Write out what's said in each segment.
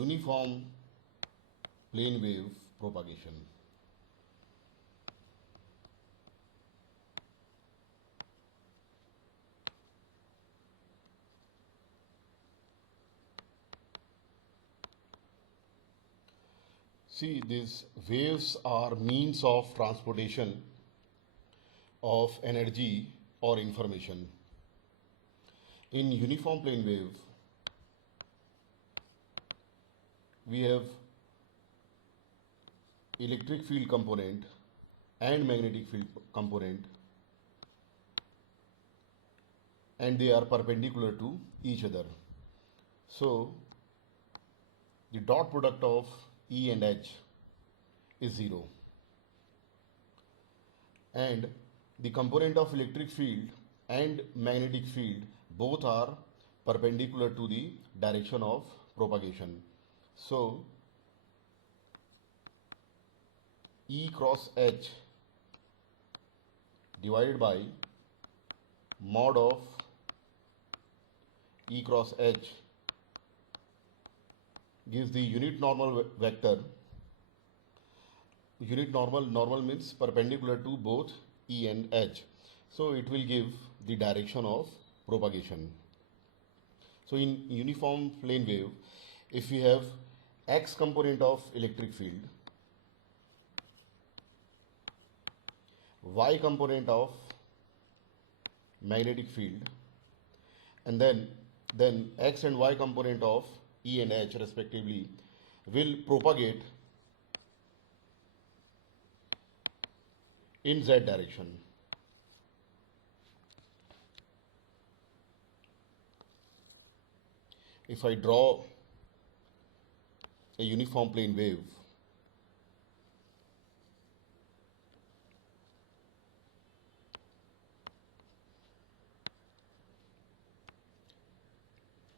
uniform plane wave propagation. See, these waves are means of transportation of energy or information. In uniform plane wave, we have electric field component and magnetic field component, and they are perpendicular to each other. So the dot product of E and H is 0, and the component of electric field and magnetic field both are perpendicular to the direction of propagation. So E cross H divided by mod of E cross H gives the unit normal vector. Unit normal means perpendicular to both E and H. So it will give the direction of propagation. So in uniform plane wave, if we have X component of electric field, Y component of magnetic field, and then X and Y component of E and H respectively will propagate in Z direction. If I draw a uniform plane wave,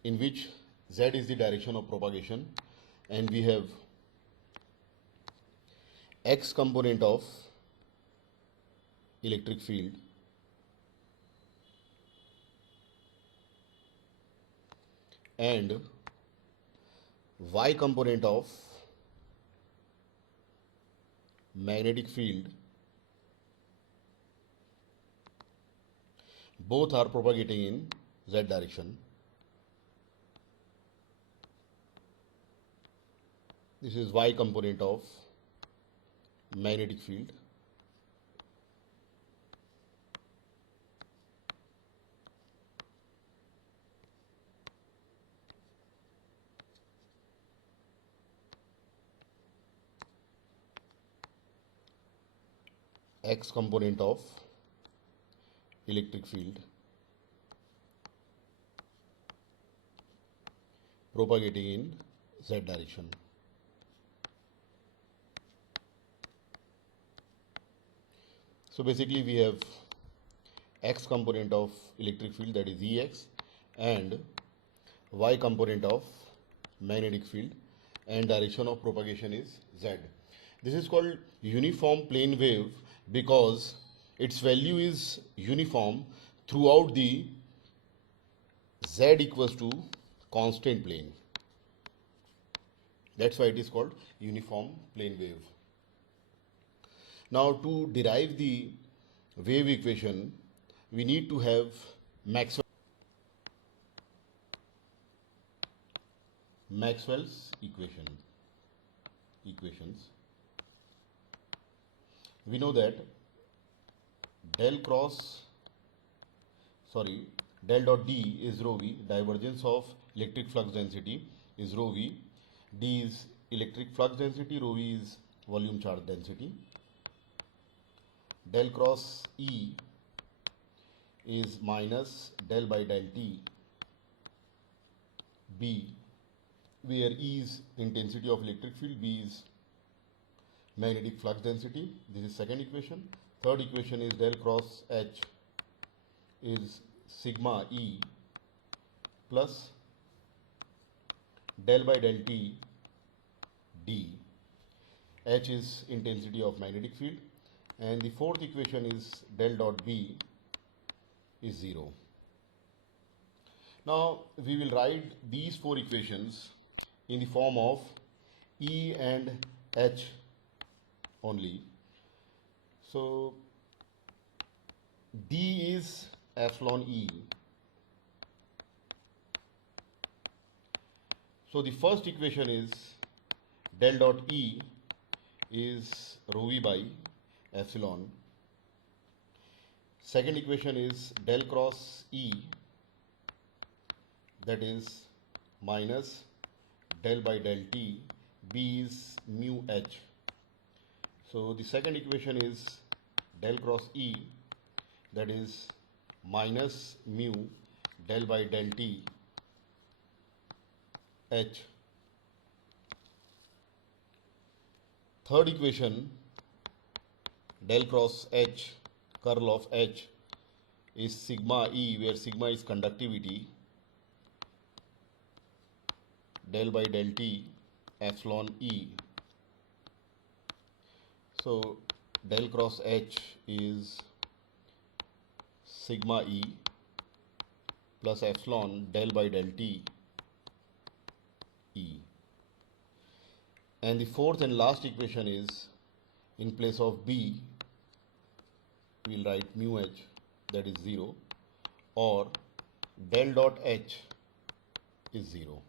in which Z is the direction of propagation, and we have X component of electric field and Y component of magnetic field, both are propagating in Z direction. This is Y component of magnetic field, X component of electric field propagating in Z direction. So basically we have X component of electric field, that is Ex, and Y component of magnetic field, and direction of propagation is Z. This is called uniform plane wave because its value is uniform throughout the Z equals to constant plane. That's why it is called uniform plane wave. Now to derive the wave equation, we need to have Maxwell's equations. We know that del dot D is rho V, divergence of electric flux density is rho V, D is electric flux density, rho V is volume charge density. Del cross E is minus del by del T B, where E is intensity of electric field, B is magnetic flux density. This is second equation. Third equation is del cross H is sigma E plus del by del T D. H is intensity of magnetic field, and the fourth equation is del dot B is 0. Now we will write these four equations in the form of E and H only. So D is epsilon E. So the first equation is del dot E is rho v by epsilon. Second equation is del cross E, that is minus del by del T. B is mu H. So the second equation is del cross E, that is minus mu del by del T H. Third equation, del cross H, curl of H, is sigma E, where sigma is conductivity, del by del T epsilon E. So del cross H is sigma E plus epsilon del by del T E. And the fourth and last equation is, in place of B, we will write mu H, that is 0, or del dot H is 0.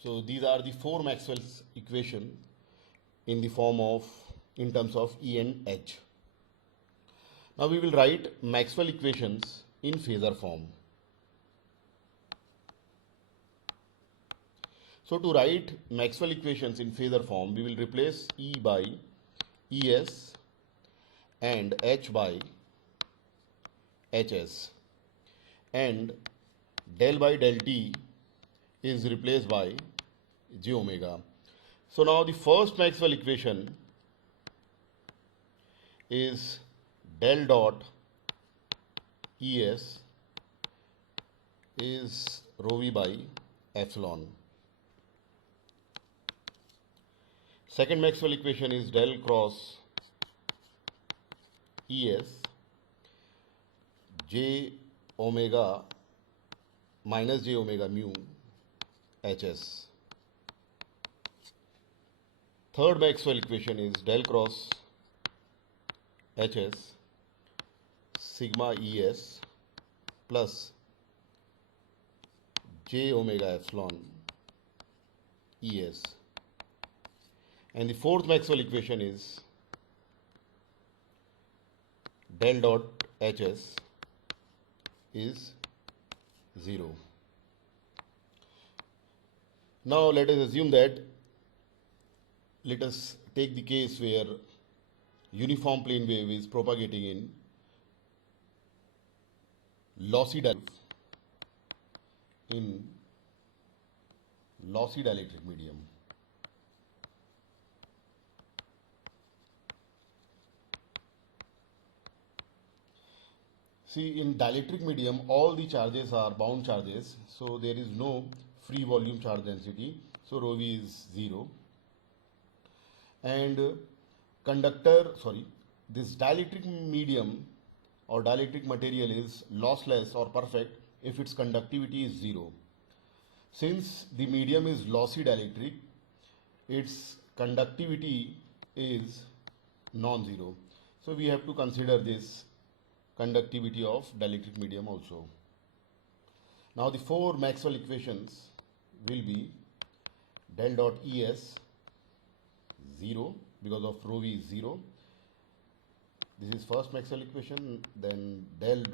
So these are the four Maxwell's equations in the form of, in terms of E and H. Now we will write Maxwell equations in phasor form. So to write Maxwell equations in phasor form, we will replace E by ES and H by HS, and del by del T is replaced by j omega. So now the first Maxwell equation is del dot ES is rho v by epsilon. Second Maxwell equation is del cross ES j omega minus j omega mu HS. Third Maxwell equation is del cross HS sigma ES plus j omega epsilon ES. And the fourth Maxwell equation is del dot HS is 0. Now let us assume that, let us take the case where uniform plane wave is propagating in lossy dielectric medium. See, in dielectric medium, all the charges are bound charges, so there is no free volume charge density, so rho v is 0. And this dielectric medium or dielectric material is lossless or perfect if its conductivity is 0. Since the medium is lossy dielectric, its conductivity is non-zero. So we have to consider this conductivity of dielectric medium also. Now the four Maxwell equations will be del dot ES 0 because of rho v is 0. This is first Maxwell equation. Then del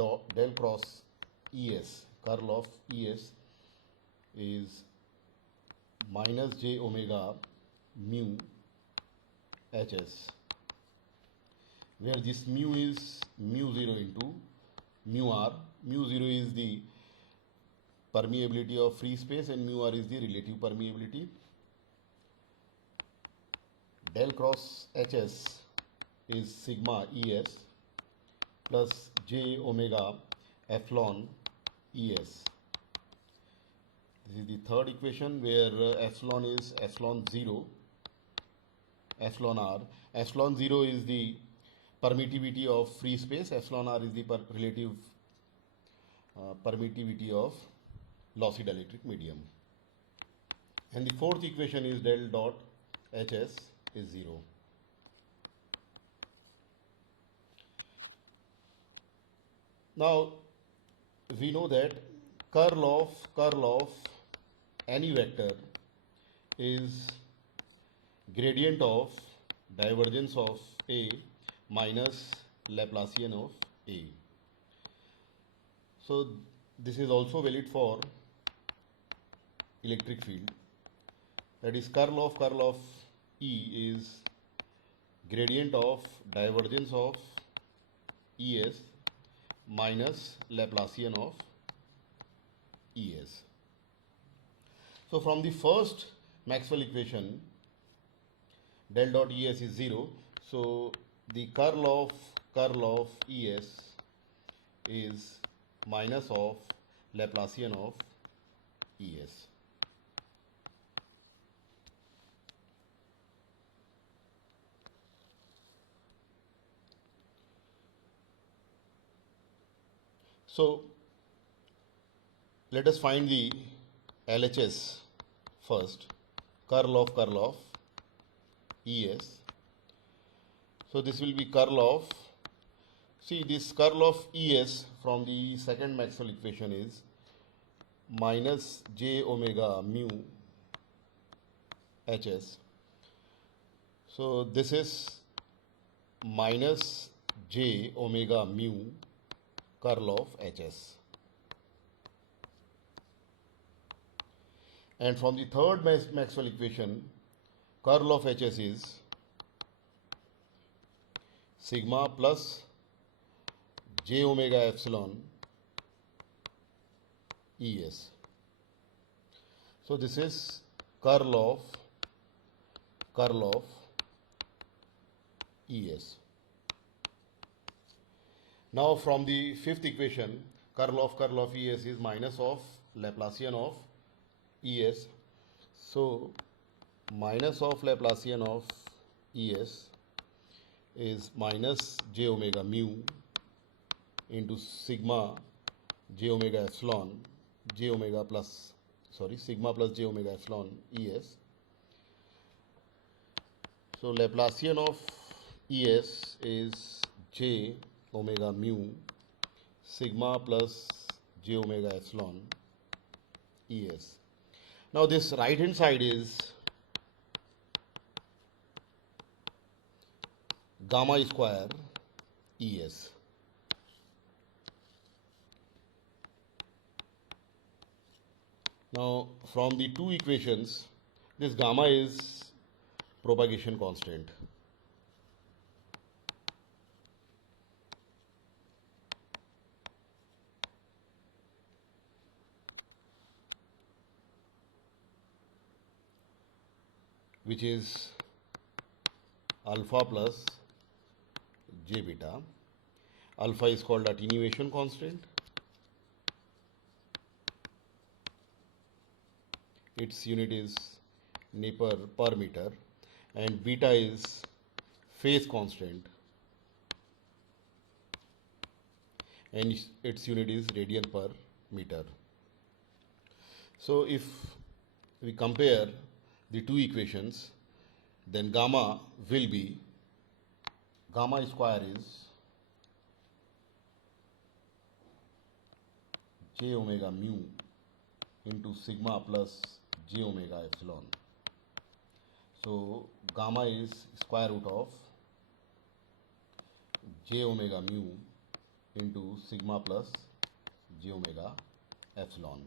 cross ES, curl of ES is minus j omega mu HS, where this mu is mu 0 into mu r. Mu 0 is the permeability of free space and mu r is the relative permeability. Del cross HS is sigma ES plus j omega epsilon ES. This is the third equation, where epsilon is epsilon 0, epsilon r. Epsilon 0 is the permittivity of free space, epsilon r is the relative permittivity of lossy dielectric medium. And the fourth equation is del dot Hs is 0. Now we know that curl of any vector is gradient of divergence of A minus Laplacian of A. So this is also valid for electric field. That is curl of E is gradient of divergence of Es minus Laplacian of Es. So from the first Maxwell equation, del dot Es is 0. So the curl of Es is minus of Laplacian of Es. So let us find the LHS first, curl of Es. So this will be curl of, see this curl of Es from the second Maxwell equation is minus j omega mu Hs. So this is minus j omega mu curl of Hs. And from the third Maxwell equation, curl of Hs is sigma plus j omega epsilon Es. So this is curl of Es. Now from the fifth equation, curl of Es is minus of Laplacian of Es. So minus of Laplacian of Es is minus j omega mu into sigma j omega epsilon sigma plus j omega epsilon Es. So Laplacian of Es is j omega mu sigma plus j omega epsilon Es. Now this right hand side is gamma square Es. Now from the two equations, this gamma is propagation constant. Which is alpha plus j beta. Alpha is called attenuation constant. Its unit is Nipper per meter, and beta is phase constant, and its unit is radian per meter. So if we compare the two equations, then gamma will be, gamma square is j omega mu into sigma plus j omega epsilon. So gamma is square root of j omega mu into sigma plus j omega epsilon.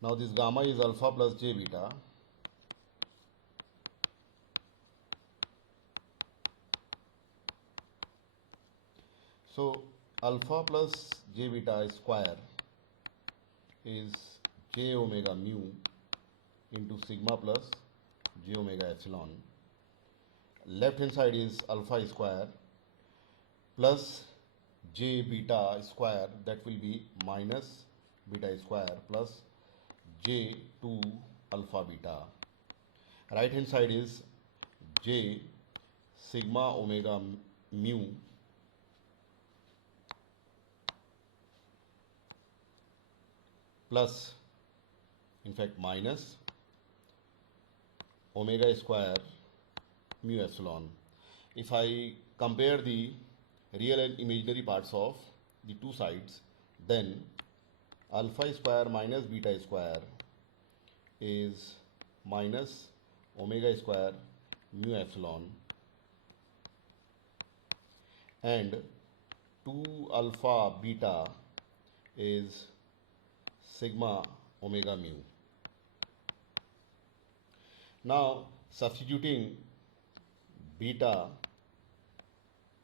Now this gamma is alpha plus j beta. So alpha plus j beta square is j omega mu into sigma plus j omega epsilon. Left hand side is alpha square plus j beta square, that will be minus beta square plus j 2 alpha beta. Right hand side is j sigma omega mu plus fact minus omega square mu epsilon. If I compare the real and imaginary parts of the two sides, then alpha square minus beta square is minus omega square mu epsilon, and 2 alpha beta is sigma omega mu. Now substituting beta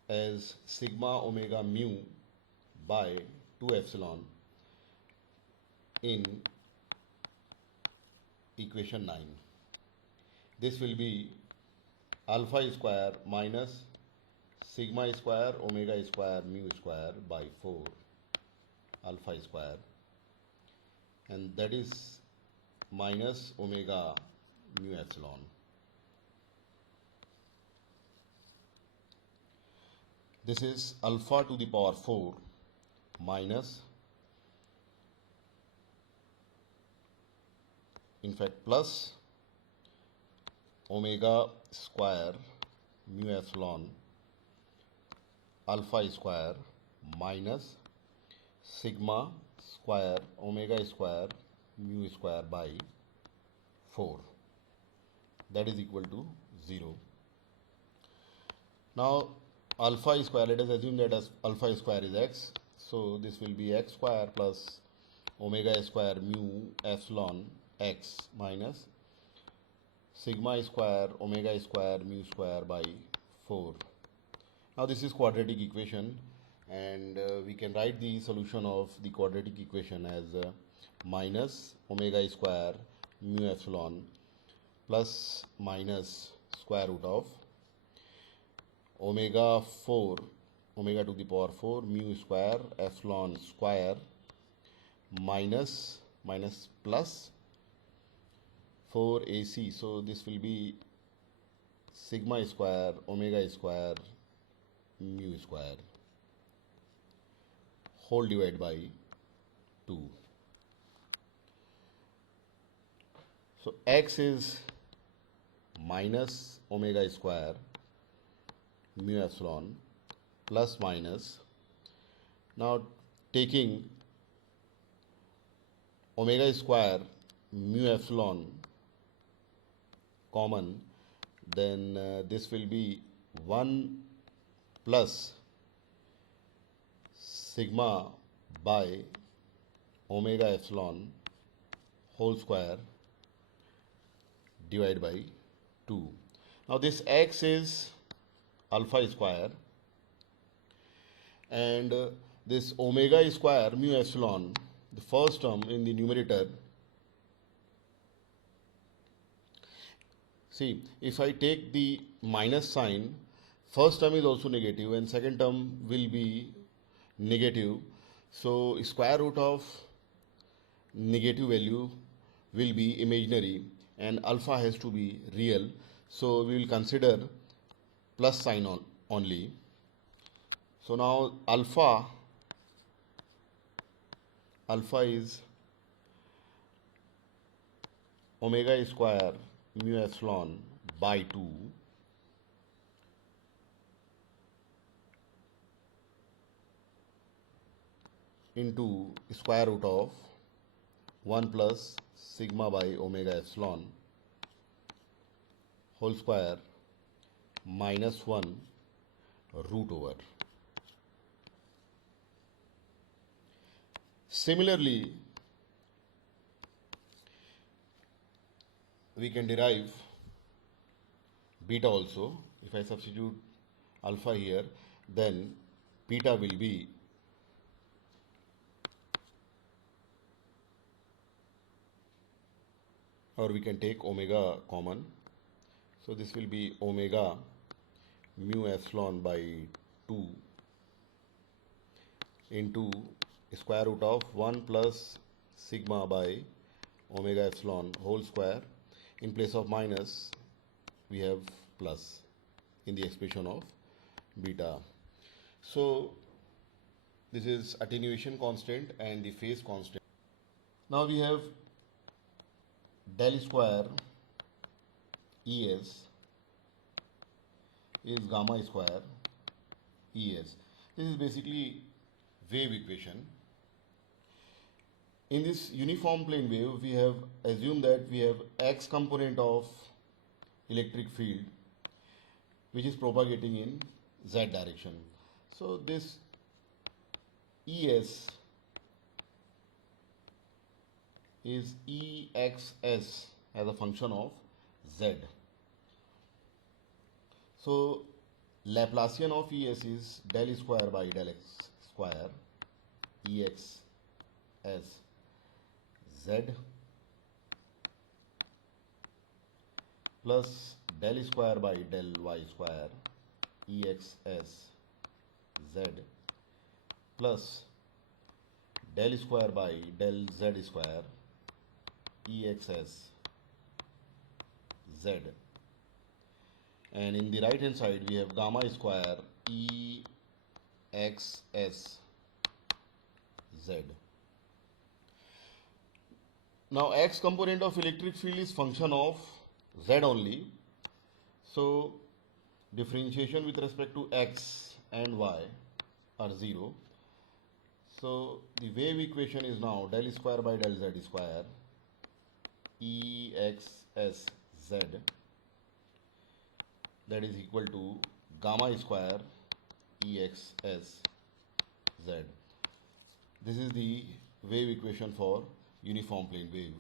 as sigma omega mu by 2 epsilon in equation 9. This will be alpha square minus sigma square omega square mu square by 4 alpha square, and that is minus omega mu epsilon. This is alpha to the power 4 minus, in fact plus omega square mu epsilon alpha square minus sigma square omega square mu square by 4, that is equal to 0. Now alpha square, let us assume that as alpha square is x, so this will be x square plus omega square mu epsilon x minus sigma square omega square mu square by 4. Now this is quadratic equation, and we can write the solution of the quadratic equation as minus omega square mu epsilon plus minus square root of omega to the power 4 mu square epsilon square minus plus 4 AC, so this will be sigma square omega square mu square whole divided by 2. So x is minus omega square mu epsilon plus minus, now taking omega square mu epsilon common, then this will be 1 plus sigma by omega epsilon whole square divided by 2. Now this x is alpha square, and this omega square mu epsilon, the first term in the numerator. See, if I take the minus sign, first term is also negative and second term will be negative, so square root of negative value will be imaginary and alpha has to be real, so we will consider plus sign only. So now alpha is omega square mu epsilon by 2 into square root of 1 plus sigma by omega epsilon whole square minus 1 root over. Similarly, we can derive beta also. If I substitute alpha here, then beta will be or we can take omega common. So this will be omega mu epsilon by 2 into square root of 1 plus sigma by omega epsilon whole square. In place of minus, we have plus in the expression of beta. So this is attenuation constant and the phase constant. Now we have del square Es is gamma square Es. This is basically wave equation. In this uniform plane wave, we have assumed that we have x component of electric field which is propagating in z direction. So this Es is Exs as a function of z. So Laplacian of Es is del square by del x square Ex as z plus del square by del y square Ex as z plus del square by del z square Ex as z. And in the right hand side we have gamma square Ex as z. Now x component of electric field is function of z only. So differentiation with respect to x and y are 0. So the wave equation is now del square by del z square Ex as z, that is equal to gamma square Ex as z. This is the wave equation for uniform plane wave.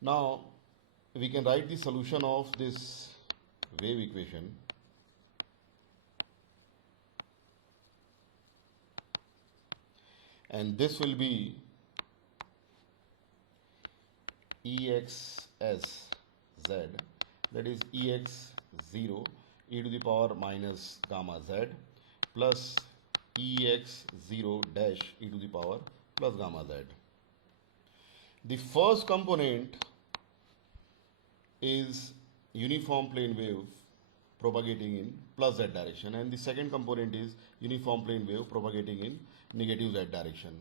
Now we can write the solution of this wave equation. And this will be Ex as z, that is Ex0 e to the power minus gamma z plus Ex0 dash e to the power plus gamma z. The first component is uniform plane wave propagating in plus z direction, and the second component is uniform plane wave propagating in negative z direction.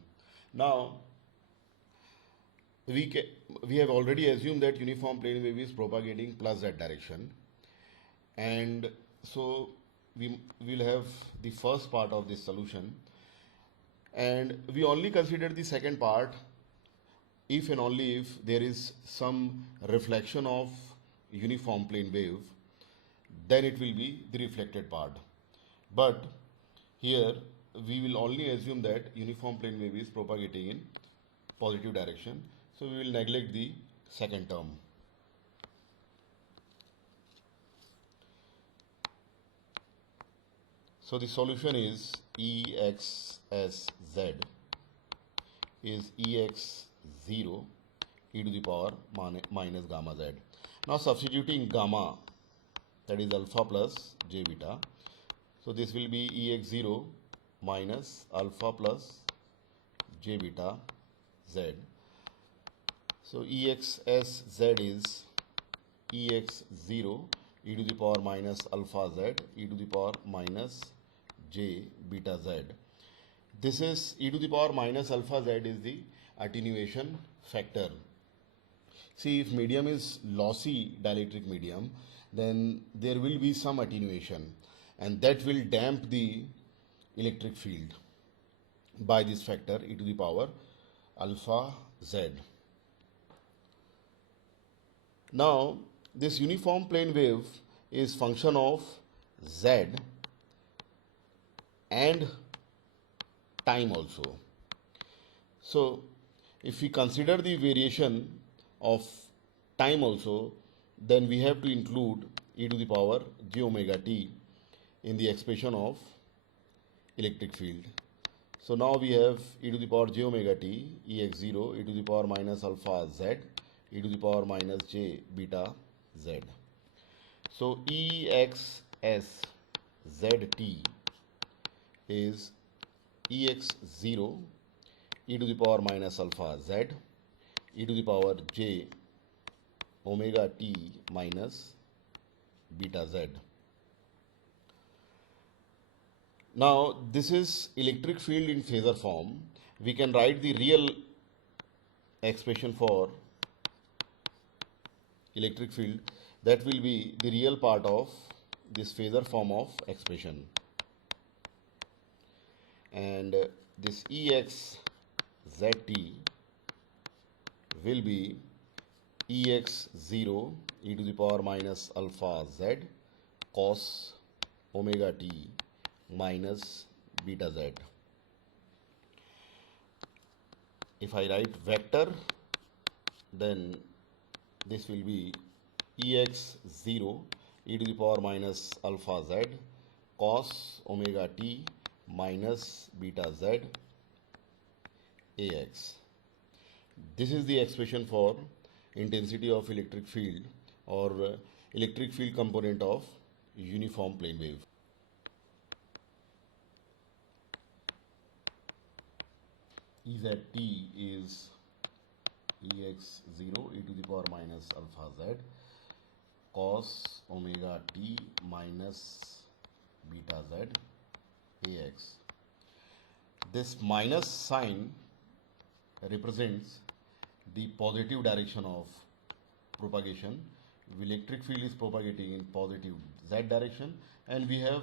Now we have already assumed that uniform plane wave is propagating plus z direction, and so we will have the first part of this solution, and we only consider the second part if and only if there is some reflection of uniform plane wave, then it will be the reflected part. But here we will only assume that uniform plane wave is propagating in positive direction, so we will neglect the second term. So the solution is Ex as z is Ex0 e to the power minus gamma z. Now substituting gamma, that is alpha plus j beta, so this will be Ex0 minus alpha plus j beta z. So Ex as z is Ex0 e to the power minus alpha z e to the power minus j beta z. This is e to the power minus alpha z is the attenuation factor. See, if medium is lossy dielectric medium, then there will be some attenuation, and that will damp the electric field by this factor e to the power alpha z. Now this uniform plane wave is function of z and time also. So if we consider the variation of time also, then we have to include e to the power j omega t in the expression of electric field. So now we have e to the power j omega t Ex0 e to the power minus alpha z e to the power minus j beta z. So Ex as zt is Ex0 e to the power minus alpha z e to the power j omega t minus beta z. Now this is electric field in phasor form. We can write the real expression for electric field, that will be the real part of this phasor form of expression. And this EXZT will be EX0 e to the power minus alpha z cos omega t minus beta z. If I write vector, then this will be EX0 e to the power minus alpha z cos omega t minus beta z AX. This is the expression for intensity of electric field or electric field component of uniform plane wave. EZT is EX0 e to the power minus alpha z cos omega t minus beta z AX. This minus sign represents the positive direction of propagation. Electric field is propagating in positive z direction, and we have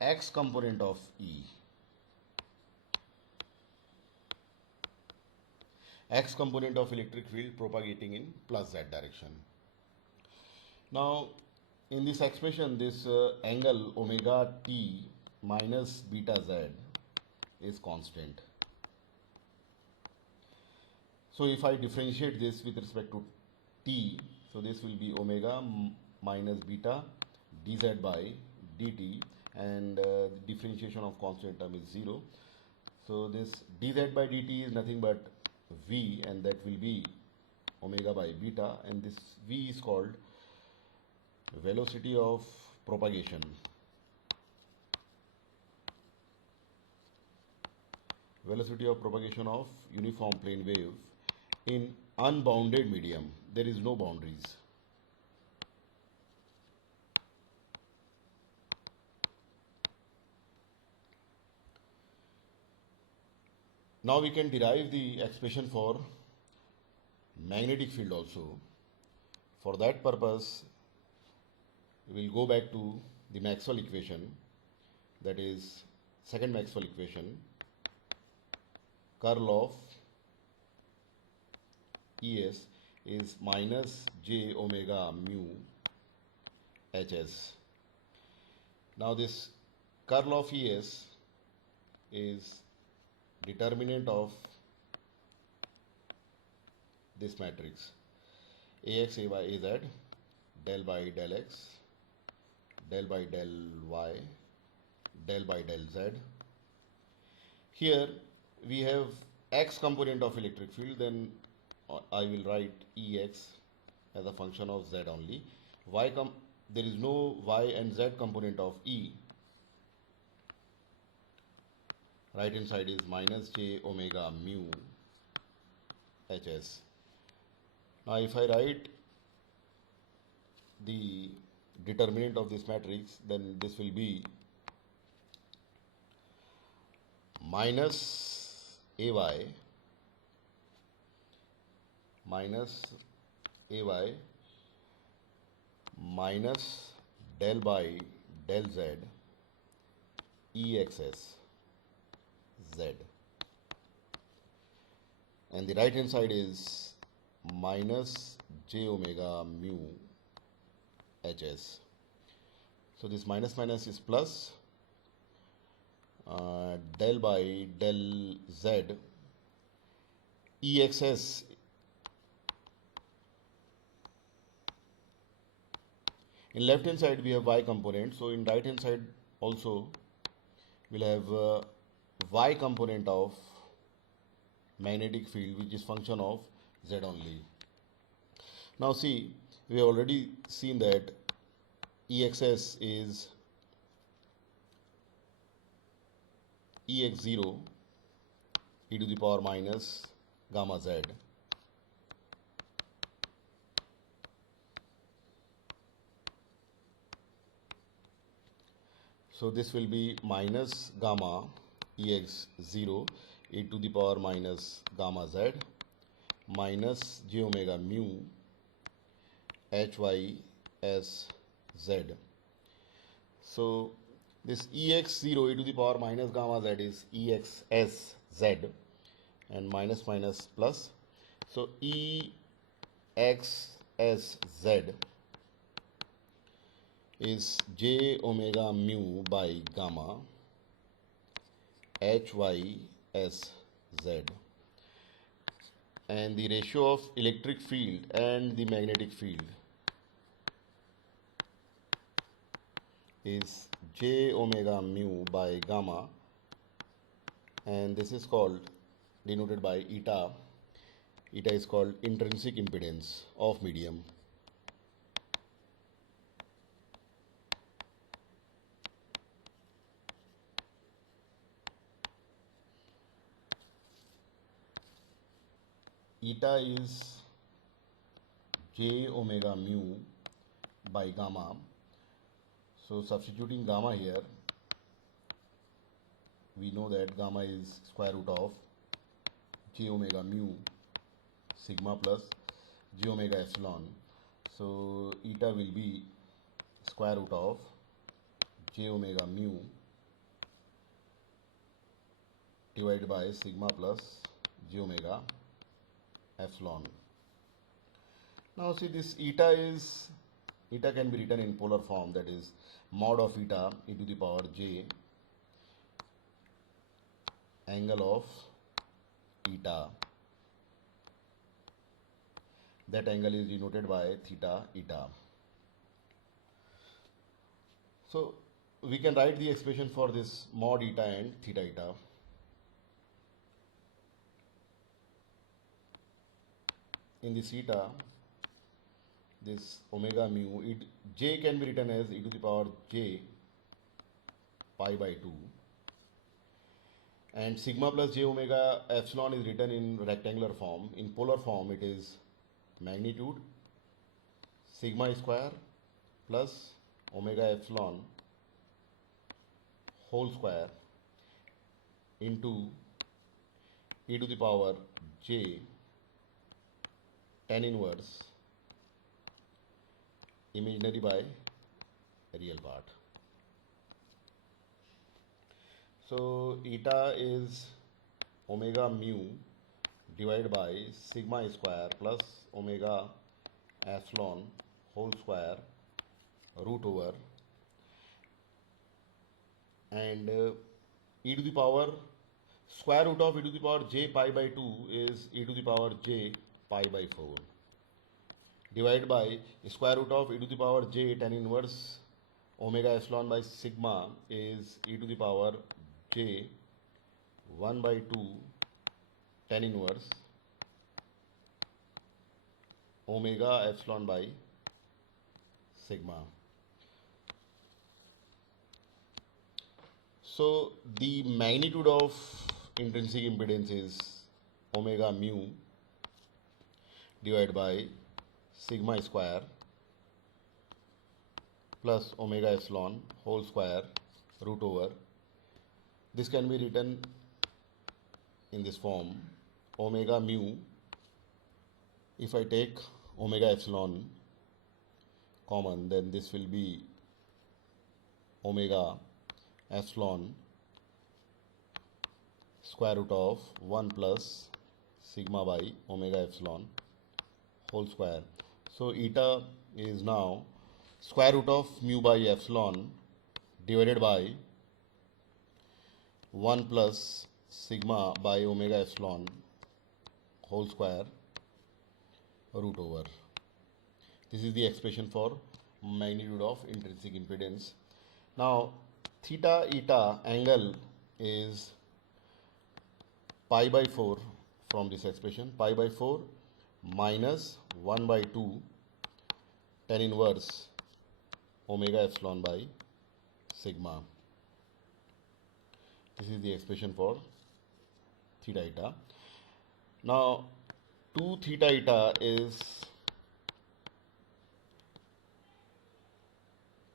x component of E. X component of electric field propagating in plus z direction. Now, in this expression, this angle omega t minus beta z is constant. So if I differentiate this with respect to t, so this will be omega minus beta dz by dt, and the differentiation of constant term is 0. So this dz by dt is nothing but v, and that will be omega by beta, and this v is called velocity of propagation. Velocity of propagation of uniform plane wave in unbounded medium. There is no boundaries. Now we can derive the expression for magnetic field also. For that purpose, we will go back to the Maxwell equation, that is second Maxwell equation. Curl of ES is minus j omega mu HS. Now this curl of ES is determinant of this matrix AX, AY, AZ, del by del X, del by del Y, del by del Z. Here we have X component of electric field, then I will write EX as a function of Z only. There is no Y and Z component of E. Right hand side is minus j omega mu HS. Now if I write the determinant of this matrix, then this will be minus AY minus del by del Z EXS Z, and the right hand side is minus j omega mu HS. So this minus minus is plus, del by del Z EXS in left hand side we have Y component, so in right hand side also we'll have Y component of magnetic field, which is function of Z only. Now see, we have already seen that EXS is EX0 e to the power minus gamma Z. So this will be minus gamma EX0 e to the power minus gamma Z minus j omega mu hy as z. So this ex0 e to the power minus gamma z is ex s z, and minus minus plus. So ex s z is j omega mu by gamma hy s z, and the ratio of electric field and the magnetic field is j omega mu by gamma, and this is called, denoted by eta. Eta is called intrinsic impedance of medium. Eta is j omega mu by gamma. So substituting gamma here, we know that gamma is square root of j omega mu sigma plus j omega epsilon. So eta will be square root of j omega mu divided by sigma plus j omega epsilon. Now see, this eta can be written in polar form, that is mod of eta e to the power j angle of eta. That angle is denoted by theta eta. So we can write the expression for this mod eta and theta eta. In this eta, this omega mu, j can be written as e to the power j pi by 2, and sigma plus j omega epsilon is written in rectangular form. In polar form, it is magnitude sigma square plus omega epsilon whole square into e to the power j tan inverse imaginary by real part. So eta is omega mu divided by sigma square plus omega epsilon whole square root over, and e to the power square root of e to the power j pi by 2 is e to the power j pi by 4 divided by square root of e to the power j tan inverse omega epsilon by sigma is e to the power j 1 by 2 tan inverse omega epsilon by sigma. So the magnitude of intrinsic impedance is omega mu divided by sigma square plus omega epsilon whole square root over. This can be written in this form: omega mu, if I take omega epsilon common, then this will be omega epsilon square root of 1 plus sigma by omega epsilon whole square. So eta is now square root of mu by epsilon divided by 1 plus sigma by omega epsilon whole square root over. This is the expression for magnitude of intrinsic impedance. Now theta eta angle is pi by 4 from this expression, pi by 4 minus 1 by 2 tan inverse omega epsilon by sigma. This is the expression for theta eta. Now 2 theta eta is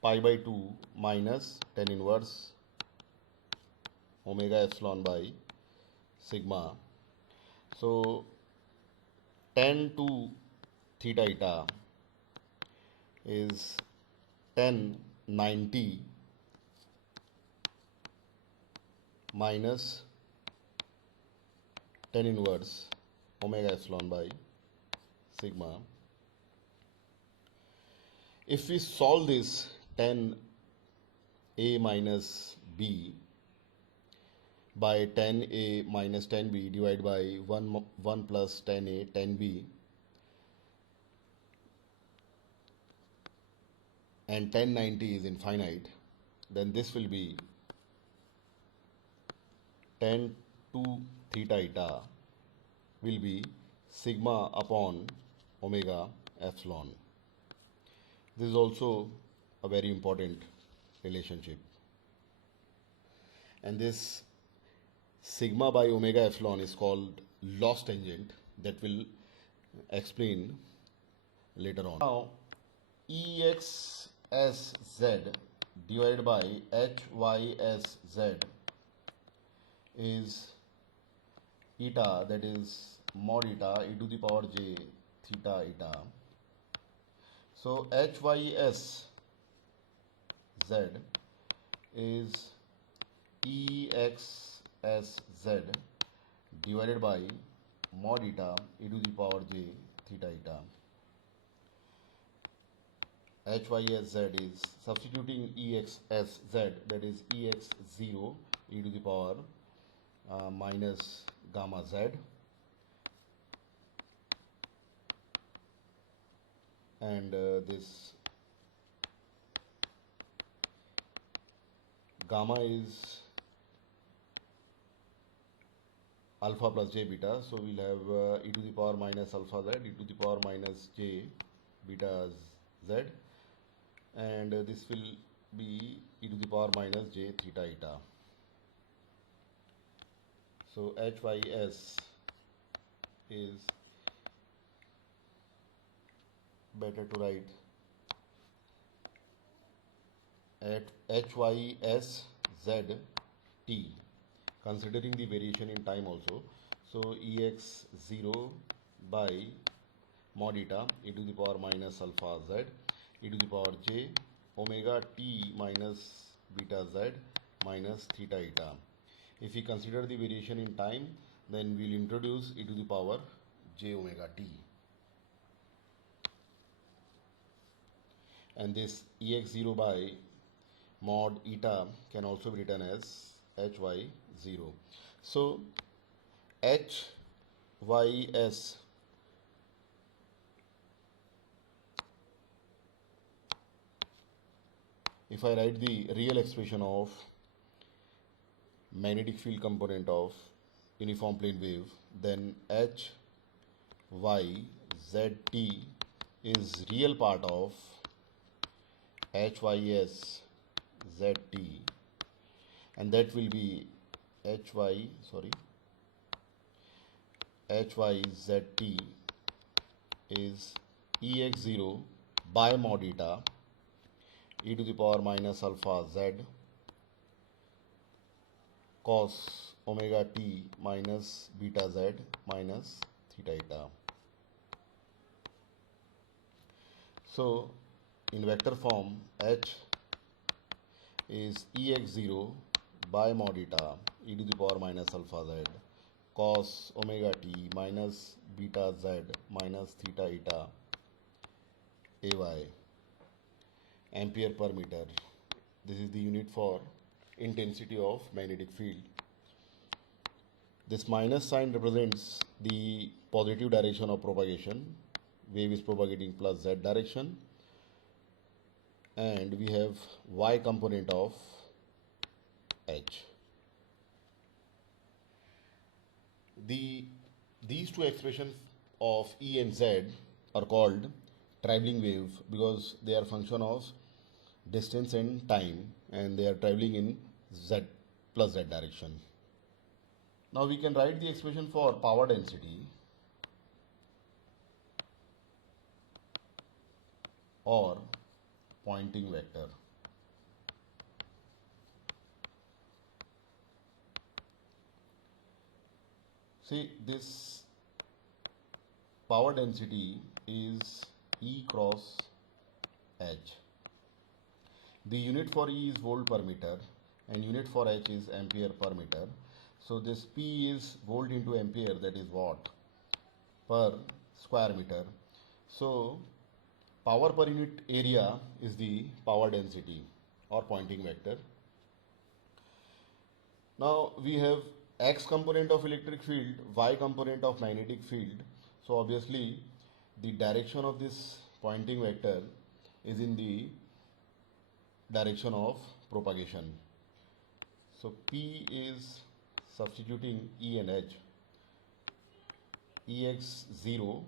pi by 2 minus tan inverse omega epsilon by sigma. So tan 2 theta eta is tan 90 minus tan inverse omega epsilon by sigma. If we solve this tan A minus B by tan A minus tan B divided by 1 plus tan A tan B, and tan 90 is infinite, then this will be tan 2 theta eta will be sigma upon omega epsilon. This is also a very important relationship, and this sigma by omega epsilon is called loss tangent, that will explain later on. Now EXSZ divided by HYSZ is eta, that is mod eta e to the power j theta eta. So HYSZ is EXSZ divided by mod eta e to the power j theta eta. HYSZ is substituting EXSZ, that is EX0 e to the power minus gamma z, and this gamma is alpha plus j beta, so we'll have e to the power minus alpha z, e to the power minus j beta z, and this will be e to the power minus j theta eta. So HYS is better to write at HYSZ t, considering the variation in time also. So EX0 by mod eta e to the power minus alpha z e to the power j omega t minus beta z minus theta eta. If we consider the variation in time, then we'll introduce e to the power j omega t. And this EX0 by mod eta can also be written as HY0. So HYS if I write the real expression of magnetic field component of uniform plane wave, then HYZT is real part of HYSZT, and that will be HYZT is EX0 by mod eta e to the power minus alpha z cos omega t minus beta z minus theta eta. So in vector form, H is EX0 by mod eta e to the power minus alpha z cos omega t minus beta z minus theta eta ay, ampere per meter. This is the unit for intensity of magnetic field. This minus sign represents the positive direction of propagation. Wave is propagating plus z direction, and we have y component of h. These two expressions of E and Z are called traveling wave because they are function of distance and time, and they are traveling in z plus z direction. Now we can write the expression for power density or Poynting vector. See, this power density is E cross H. The unit for E is volt per meter and unit for H is ampere per meter. So this P is volt into ampere, that is watt per square meter. So power per unit area is the power density or Poynting vector. Now we have X component of electric field, Y component of magnetic field. So obviously the direction of this Poynting vector is in the direction of propagation. So P is substituting E and H. Ex0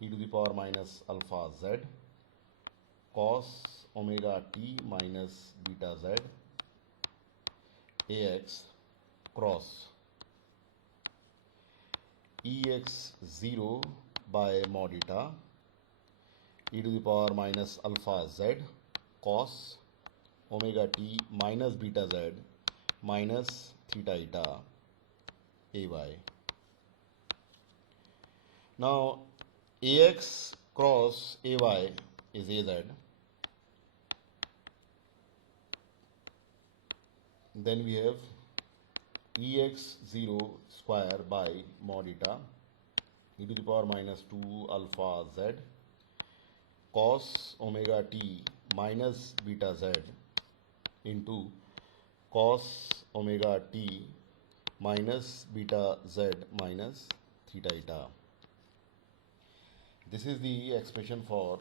e to the power minus alpha z cos omega t minus beta z ax cross Ex0 by mod eta e to the power minus alpha z cos omega t minus beta z minus theta eta ay. Now ax cross ay is az. Then we have ex0 square by mod eta e to the power minus 2 alpha z cos omega t minus beta z into cos omega t minus beta z minus theta eta. This is the expression for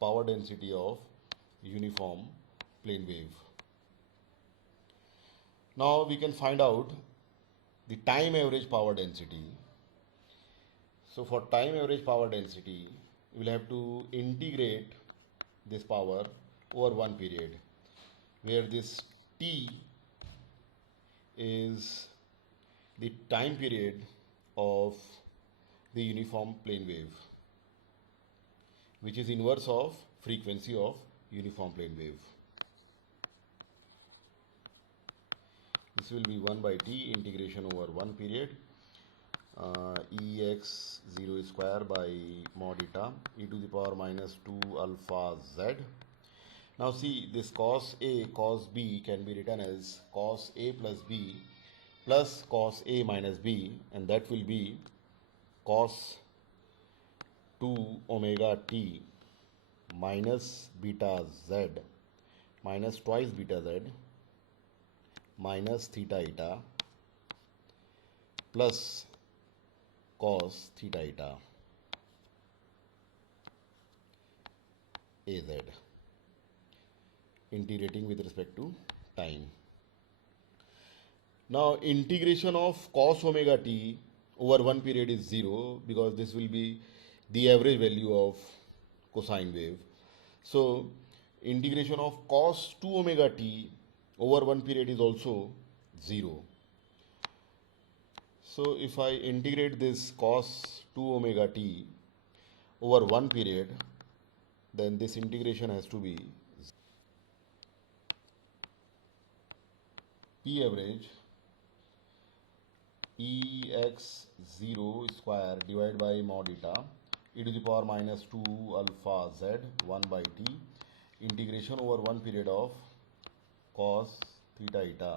power density of uniform plane wave. Now we can find out the time average power density. So for time average power density, we will have to integrate this power over one period, where this T is the time period of the uniform plane wave, which is inverse of frequency of uniform plane wave. This will be 1 by T integration over one period, Ex0 square by mod eta e to the power minus 2 alpha z. Now see, this cos A, cos B can be written as cos A plus B plus cos A minus B, and that will be cos 2 omega t minus beta z minus twice beta z minus theta eta plus cos theta eta az, integrating with respect to time. Now integration of cos omega t over one period is 0, because this will be the average value of cosine wave. So integration of cos 2 omega t over one period is also 0. So if I integrate this cos 2 omega t over one period, then this integration has to be P average Ex0 square divided by mod eta e to the power minus 2 alpha z 1 by t integration over one period of cos theta eta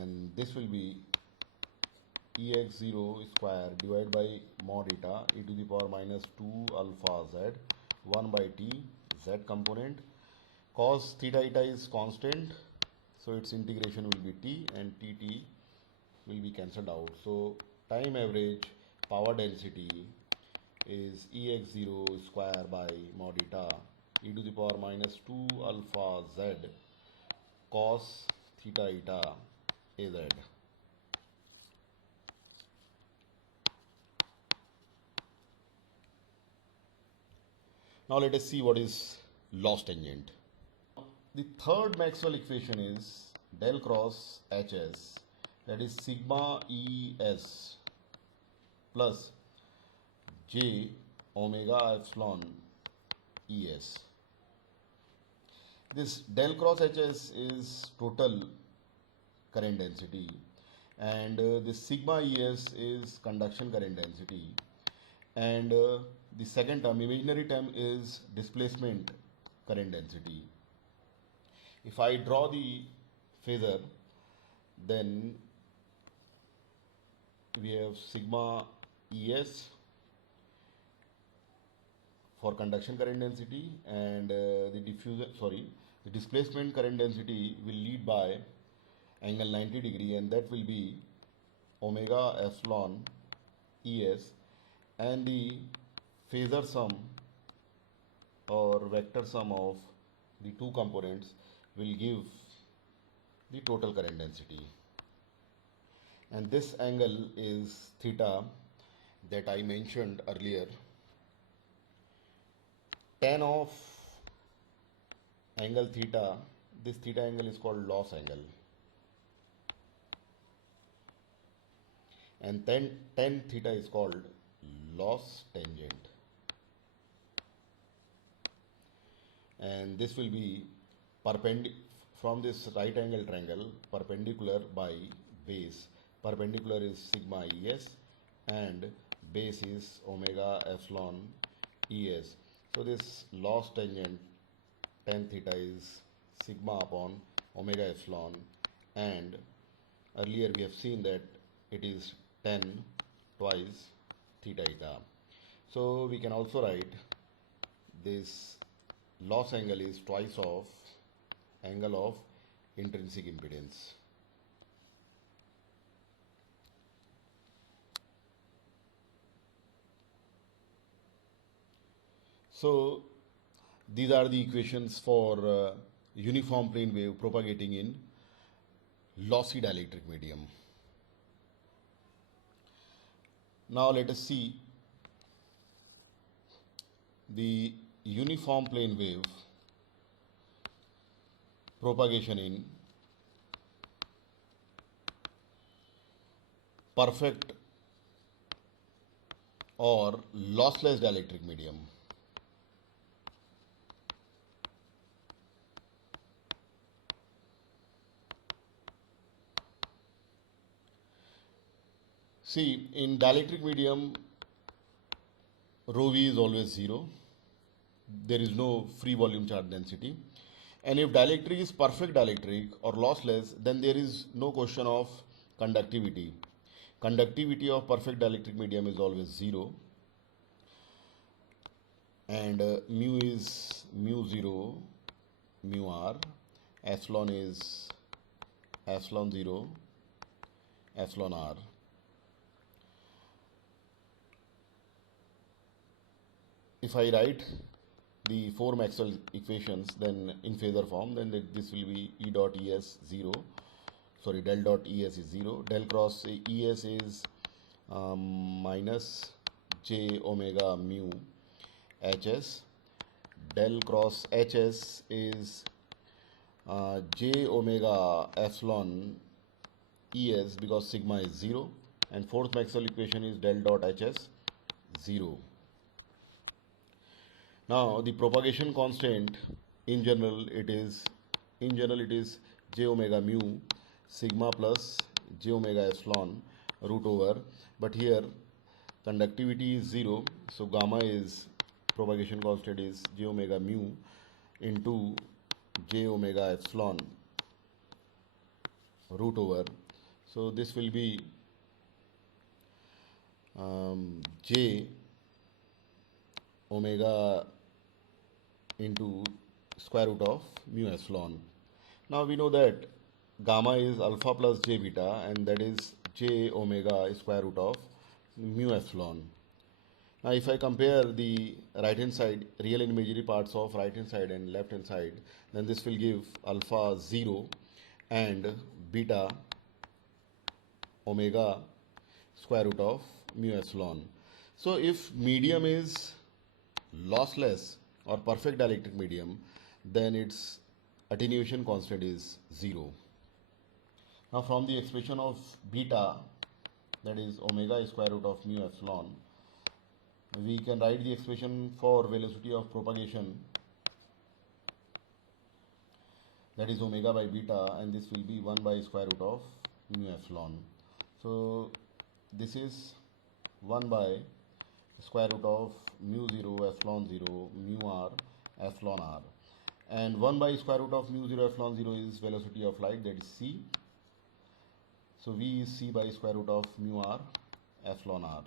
and this will be Ex0 square divided by mod eta e to the power minus 2 alpha z 1 by t z component. Cos theta eta is constant, so its integration will be t and tt will be cancelled out. So time average power density is Ex0 square by mod eta e to the power minus 2 alpha z cos theta eta az. Now let us see what is loss tangent. The third Maxwell equation is del cross Hs, that is sigma Es plus j omega epsilon Es. This del cross Hs is total current density and this sigma ES is conduction current density, and the second term, imaginary term, is displacement current density. If I draw the phasor, then we have sigma ES for conduction current density, and the displacement current density will lead by angle 90 degree, and that will be omega epsilon ES, and the phasor sum or vector sum of the two components will give the total current density. And this angle is theta that I mentioned earlier. Tan of angle theta, this theta angle is called loss angle, and tan theta is called loss tangent, and this will be from this right angle triangle perpendicular by base. Perpendicular is sigma ES and base is omega epsilon ES. So this loss tangent tan theta is sigma upon omega epsilon, and earlier we have seen that it is tan twice theta eta. So we can also write this loss angle is twice of angle of intrinsic impedance. So these are the equations for uniform plane wave propagating in lossy dielectric medium. Now let us see the uniform plane wave propagation in perfect or lossless dielectric medium. See, in dielectric medium, rho v is always 0. There is no free volume charge density. And if dielectric is perfect dielectric or lossless, then there is no question of conductivity. Conductivity of perfect dielectric medium is always 0. And mu is mu 0, mu r. Epsilon is epsilon 0, epsilon r. If I write the four Maxwell equations then in phasor form, then this will be E dot ES 0, sorry, del dot ES is 0, del cross ES is minus j omega mu HS, del cross HS is j omega epsilon ES because sigma is 0, and fourth Maxwell equation is del dot HS 0. Now the propagation constant in general it is j omega mu sigma plus j omega epsilon root over, but here conductivity is 0, so gamma is propagation constant is j omega mu into j omega epsilon root over, so this will be j omega into square root of mu epsilon. Now we know that gamma is alpha plus j beta, and that is j omega square root of mu epsilon. Now if I compare the right hand side, real and imaginary parts of right hand side and left hand side, then this will give alpha 0 and beta omega square root of mu epsilon. So if medium is lossless or perfect dielectric medium, then its attenuation constant is 0. Now from the expression of beta, that is omega square root of mu epsilon, we can write the expression for velocity of propagation, that is omega by beta, and this will be 1 by square root of mu epsilon. So this is 1 by square root of mu 0 epsilon 0 mu r epsilon r, and 1 by square root of mu 0 epsilon 0 is velocity of light, that is c. So v is c by square root of mu r epsilon r.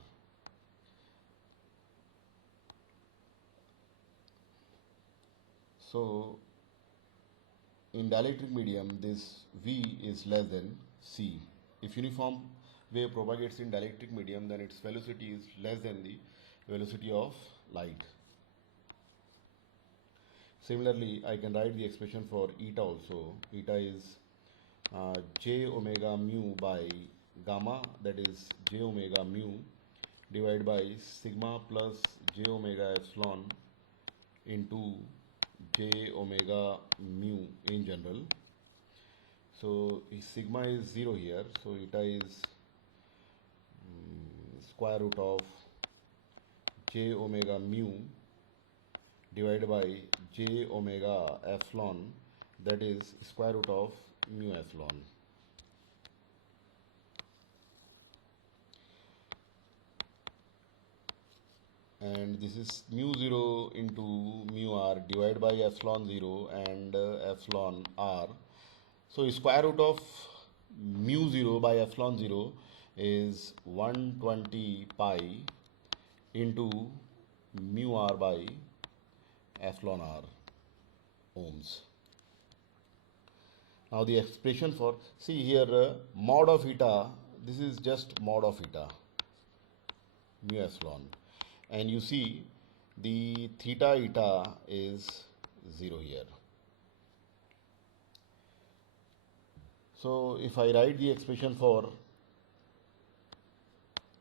So in dielectric medium, this v is less than c. If uniform wave propagates in dielectric medium, then its velocity is less than the velocity of light. Similarly, I can write the expression for eta also. Eta is j omega mu by gamma, that is j omega mu divided by sigma plus j omega epsilon into j omega mu in general. So sigma is 0 here, so eta is square root of j omega mu divided by j omega epsilon, that is square root of mu epsilon. And this is mu 0 into mu r divided by epsilon 0 and epsilon r. So square root of mu 0 by epsilon 0 is 120 pi into mu r by epsilon r ohms. Now the expression for, see here, mod of eta, this is just mod of eta, mu epsilon. And you see the theta eta is 0 here. So if I write the expression for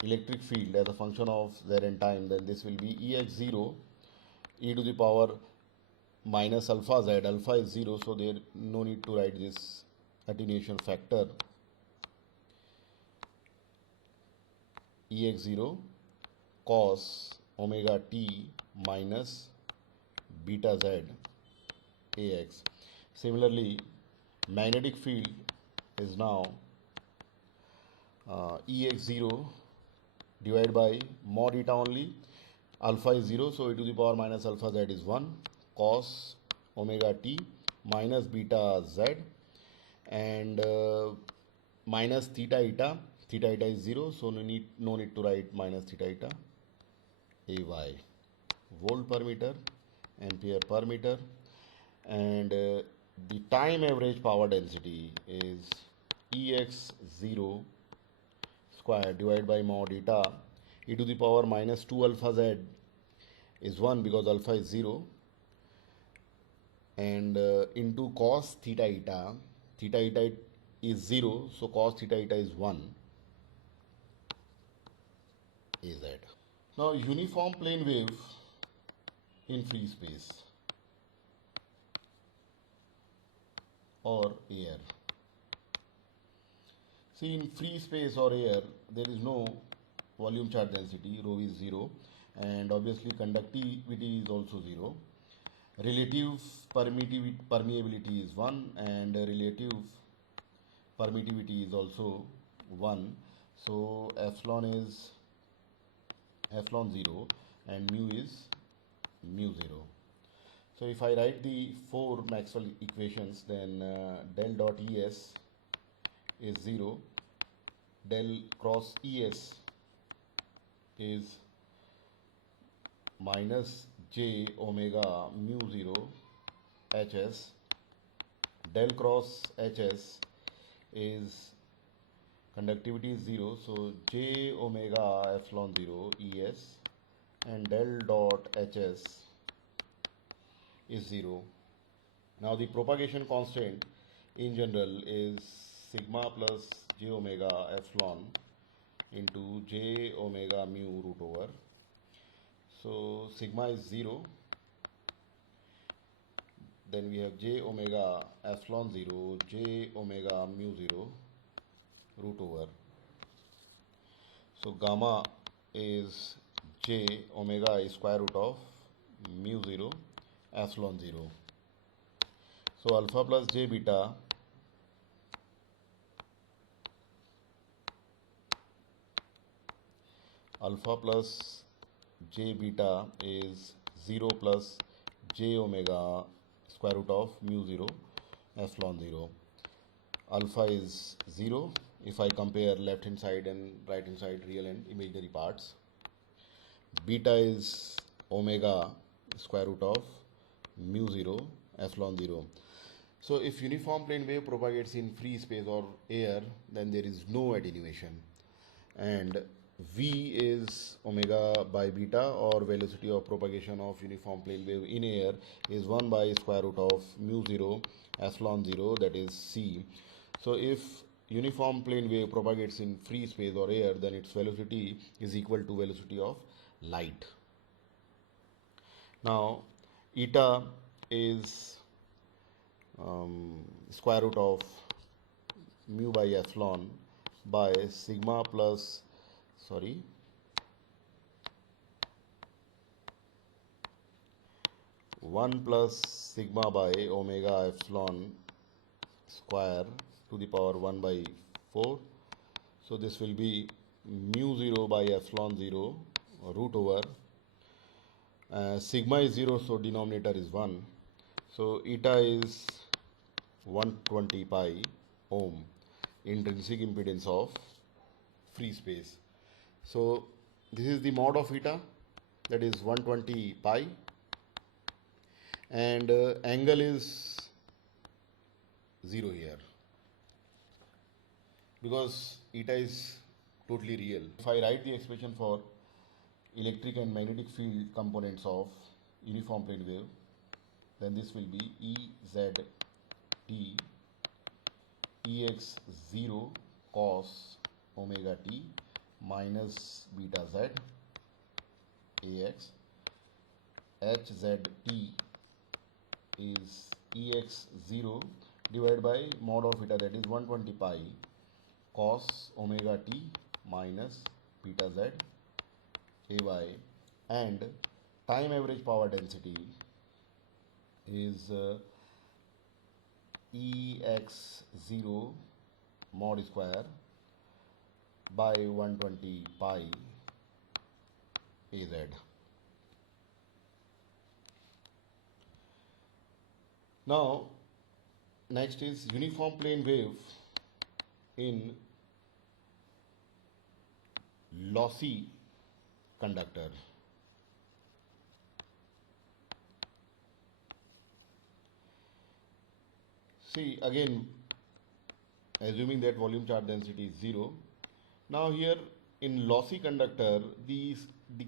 electric field as a function of z and time, then this will be Ex0 e to the power minus alpha z. Alpha is 0, so there no need to write this attenuation factor. Ex0 cos omega t minus beta z ax. Similarly, magnetic field is now Ex0 divided by mod eta only. Alpha is 0, so e to the power minus alpha z is 1 cos omega t minus beta z, and minus theta eta. Theta eta is 0, so no need to write minus theta eta. AY, volt per meter, ampere per meter, and the time average power density is Ex0 square divided by mod eta e to the power minus 2 alpha z is 1 because alpha is 0, and into cos theta eta. Theta eta is 0, so cos theta eta is 1 AZ. Now uniform plane wave in free space or air. See, in free space or air, there is no volume charge density, rho is 0, and obviously conductivity is also 0. Relative permeability is 1, and relative permittivity is also 1. So epsilon is epsilon 0 and mu is mu 0. So if I write the 4 Maxwell equations, then del dot Es is 0, del cross Es is minus j omega mu 0 Hs, del cross Hs is conductivity is 0, so j omega epsilon 0 Es, and del dot Hs is 0. Now the propagation constant in general is sigma plus j omega epsilon into j omega mu root over. So sigma is 0, then we have j omega epsilon 0, j omega mu 0 root over. So gamma is j omega is square root of mu 0 epsilon 0. So alpha plus j beta alpha plus j beta is 0 plus j omega square root of mu 0 epsilon 0. Alpha is 0 if I compare left hand side and right hand side real and imaginary parts. Beta is omega square root of mu 0 epsilon 0. So if uniform plane wave propagates in free space or air, then there is no attenuation, and v is omega by beta, or velocity of propagation of uniform plane wave in air is 1 by square root of mu 0 epsilon 0, that is c. So if uniform plane wave propagates in free space or air, then its velocity is equal to velocity of light. Now eta is square root of mu by epsilon by sigma plus 1 plus sigma by omega epsilon square to the power 1 by 4. So this will be mu 0 by epsilon 0 root over sigma is 0, so denominator is 1. So eta is 120 pi ohm, intrinsic impedance of free space. So this is the mod of eta, that is 120 pi, and angle is 0 here because eta is totally real. If I write the expression for electric and magnetic field components of uniform plane wave, then this will be EZ T EX0 cos omega t minus beta z AX. HZT is EX0 divided by mod of eta, that is 120 pi cos omega t minus beta z AY, and time average power density is EX0 mod square by 120 pi AZ. Now next is uniform plane wave in lossy conductor. See, again, assuming that volume charge density is 0. Now here in lossy conductor, the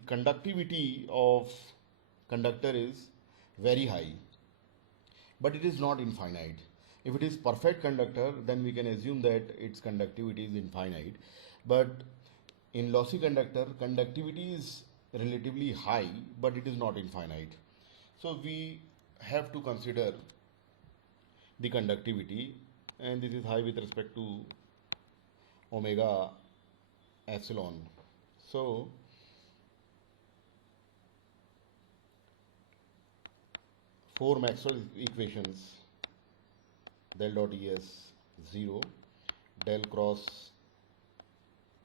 conductivity of conductor is very high, but it is not infinite. If it is perfect conductor, then we can assume that its conductivity is infinite, but in lossy conductor, conductivity is relatively high, but it is not infinite. So we have to consider the conductivity, and this is high with respect to omega epsilon. So for Maxwell equations, del dot ES 0, del cross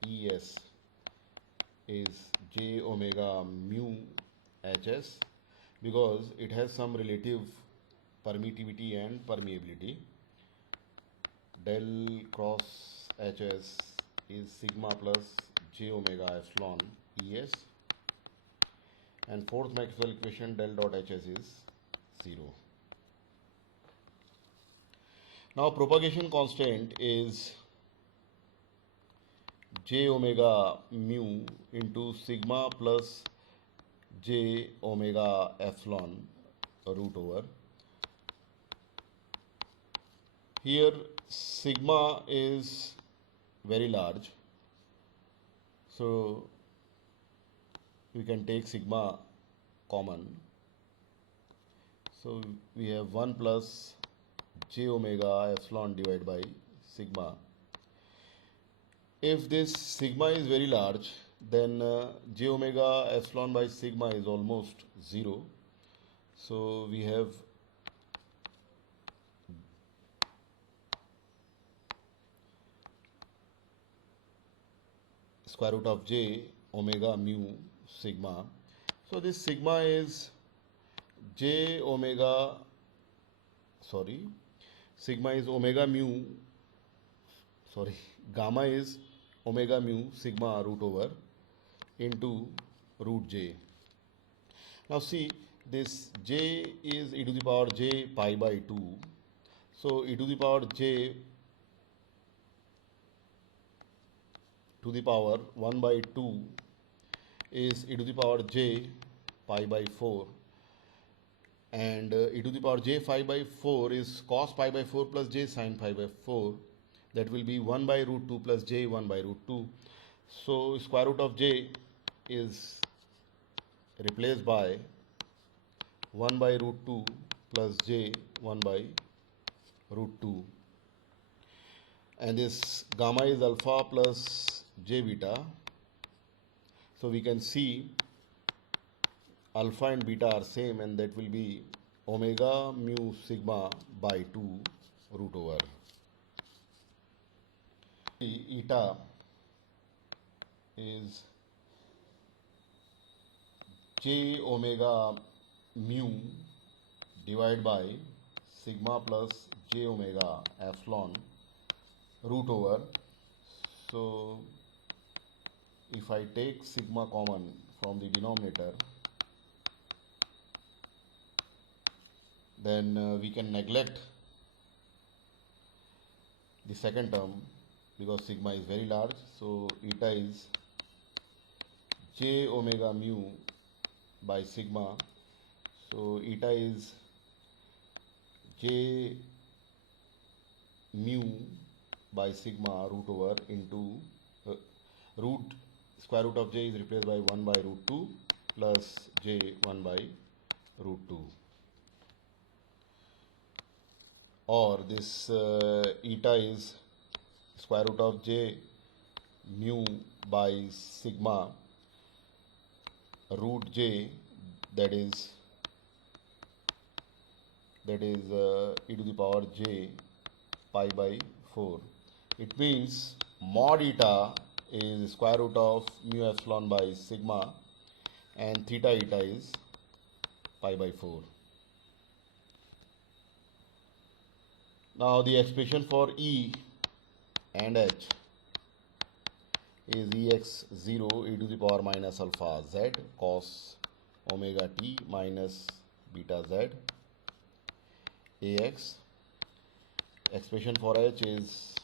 ES is j omega mu HS, because it has some relative permittivity and permeability. Del cross HS is sigma plus j omega epsilon ES, and fourth Maxwell equation, del dot HS is 0. Now propagation constant is j omega mu into sigma plus j omega epsilon root over. Here sigma is very large, so we can take sigma common. So we have 1 plus j omega epsilon divided by sigma. If this sigma is very large, then j omega epsilon by sigma is almost 0. So we have square root of j omega mu sigma. So this sigma is j omega, sorry, sigma is omega mu, sorry, gamma is omega mu sigma root over into root j. Now see, this j is e to the power j pi by 2. So e to the power j to the power 1 by 2 is e to the power j pi by 4, and e to the power j pi by 4 is cos pi by 4 plus j sin pi by 4. That will be 1 by root 2 plus j 1 by root 2. So square root of j is replaced by 1 by root 2 plus j 1 by root 2. And this gamma is alpha plus j beta. So we can see alpha and beta are same, and that will be omega mu sigma by 2 root over. Eta is j omega mu divided by sigma plus j omega epsilon root over. So if I take sigma common from the denominator, then we can neglect the second term because sigma is very large. So eta is j omega mu by sigma. So eta is j mu by sigma root over into root square root of j is replaced by 1 by root 2 plus j 1 by root 2. Or this eta is square root of j mu by sigma root j, that is e to the power j pi by 4. It means mod eta is square root of mu epsilon by sigma, and theta eta is pi by 4. Now the expression for E and H is Ex0 e to the power minus alpha z cos omega t minus beta z Ax. Expression for H is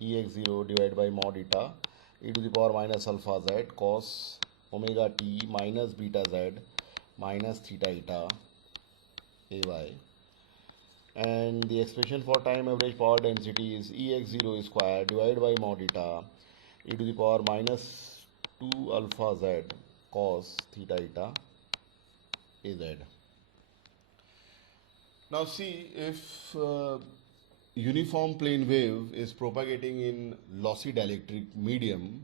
Ex0 divided by mod eta e to the power minus alpha z cos omega t minus beta z minus theta eta Ay. And the expression for time average power density is Ex0 square divided by mod eta e to the power minus 2 alpha z cos theta eta Az. Now see, if uniform plane wave is propagating in lossy dielectric medium,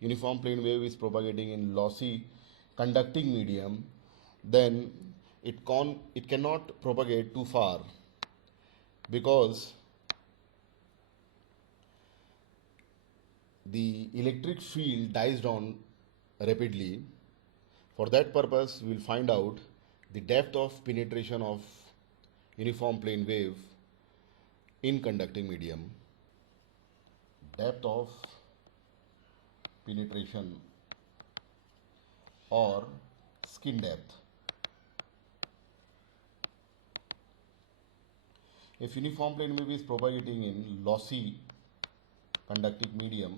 uniform plane wave is propagating in lossy conducting medium, then it cannot propagate too far, because the electric field dies down rapidly. For that purpose, we will find out the depth of penetration of uniform plane wave in conducting medium. Depth of penetration or skin depth. If uniform plane wave is propagating in lossy conducting medium,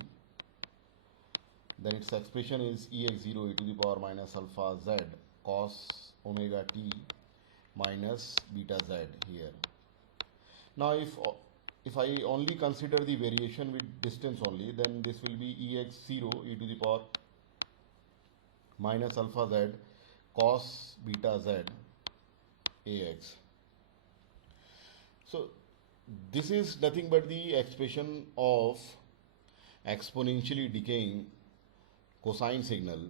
then its expression is Ex0 e to the power minus alpha z cos omega t minus beta z here. Now if I only consider the variation with distance only, then this will be Ex0 e to the power minus alpha z cos beta z Ax. So this is nothing but the expression of exponentially decaying cosine signal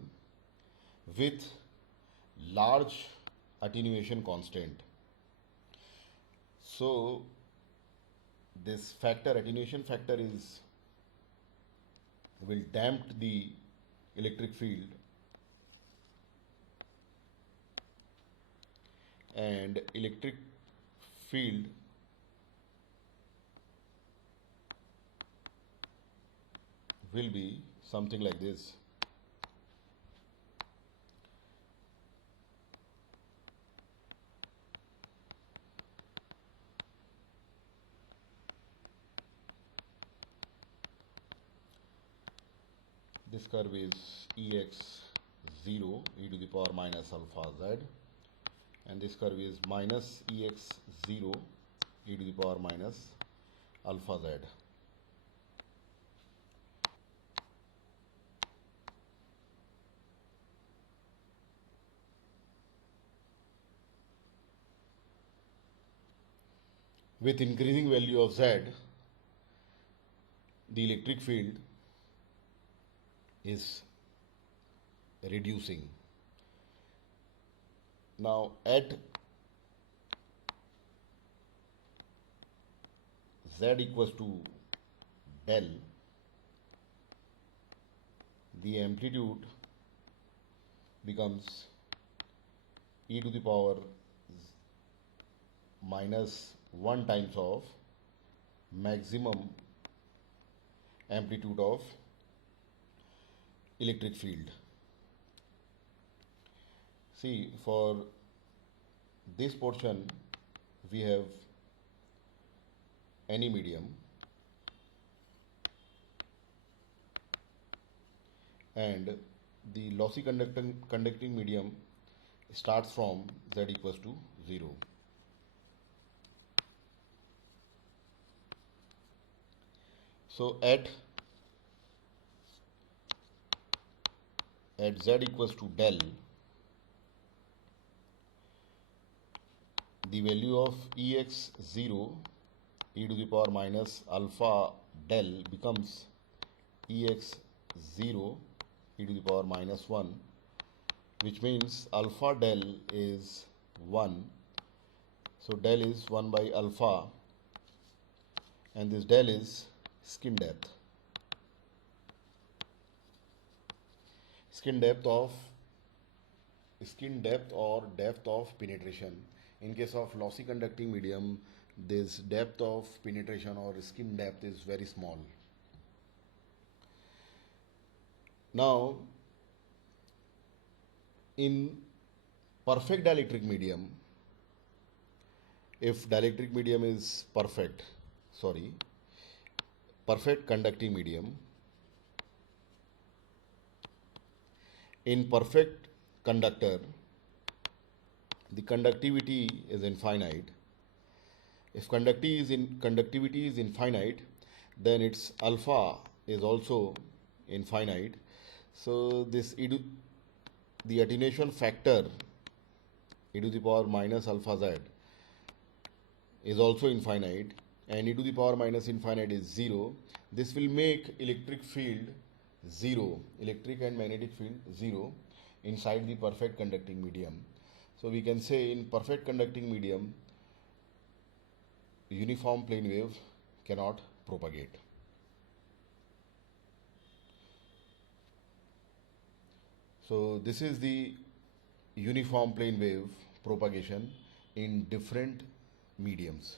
with large attenuation constant. So this factor, attenuation factor, is will damp the electric field and electric field will be something like this. This curve is Ex0 e to the power minus alpha z, and this curve is minus Ex0 e to the power minus alpha z. With increasing value of z, the electric field is reducing. Now at z equals to del, the amplitude becomes e to the power minus 1 times of maximum amplitude of electric field. See, for this portion we have any medium, and the lossy conducting medium starts from z equals to 0. So at z equals to del, the value of Ex0 e to the power minus alpha del becomes Ex0 e to the power minus 1, which means alpha del is 1. So del is 1 by alpha, and this del is skin depth. Skin depth or depth of penetration. In case of lossy conducting medium, this depth of penetration or skin depth is very small. Now, in perfect dielectric medium, if dielectric medium is perfect conducting medium, in perfect conductor, the conductivity is infinite. If conductivity is infinite, then its alpha is also infinite. So this the attenuation factor e to the power minus alpha z is also infinite, and e to the power minus infinite is 0. This will make electric field 0, electric and magnetic field 0 inside the perfect conducting medium. So we can say in perfect conducting medium, uniform plane wave cannot propagate. So this is the uniform plane wave propagation in different mediums.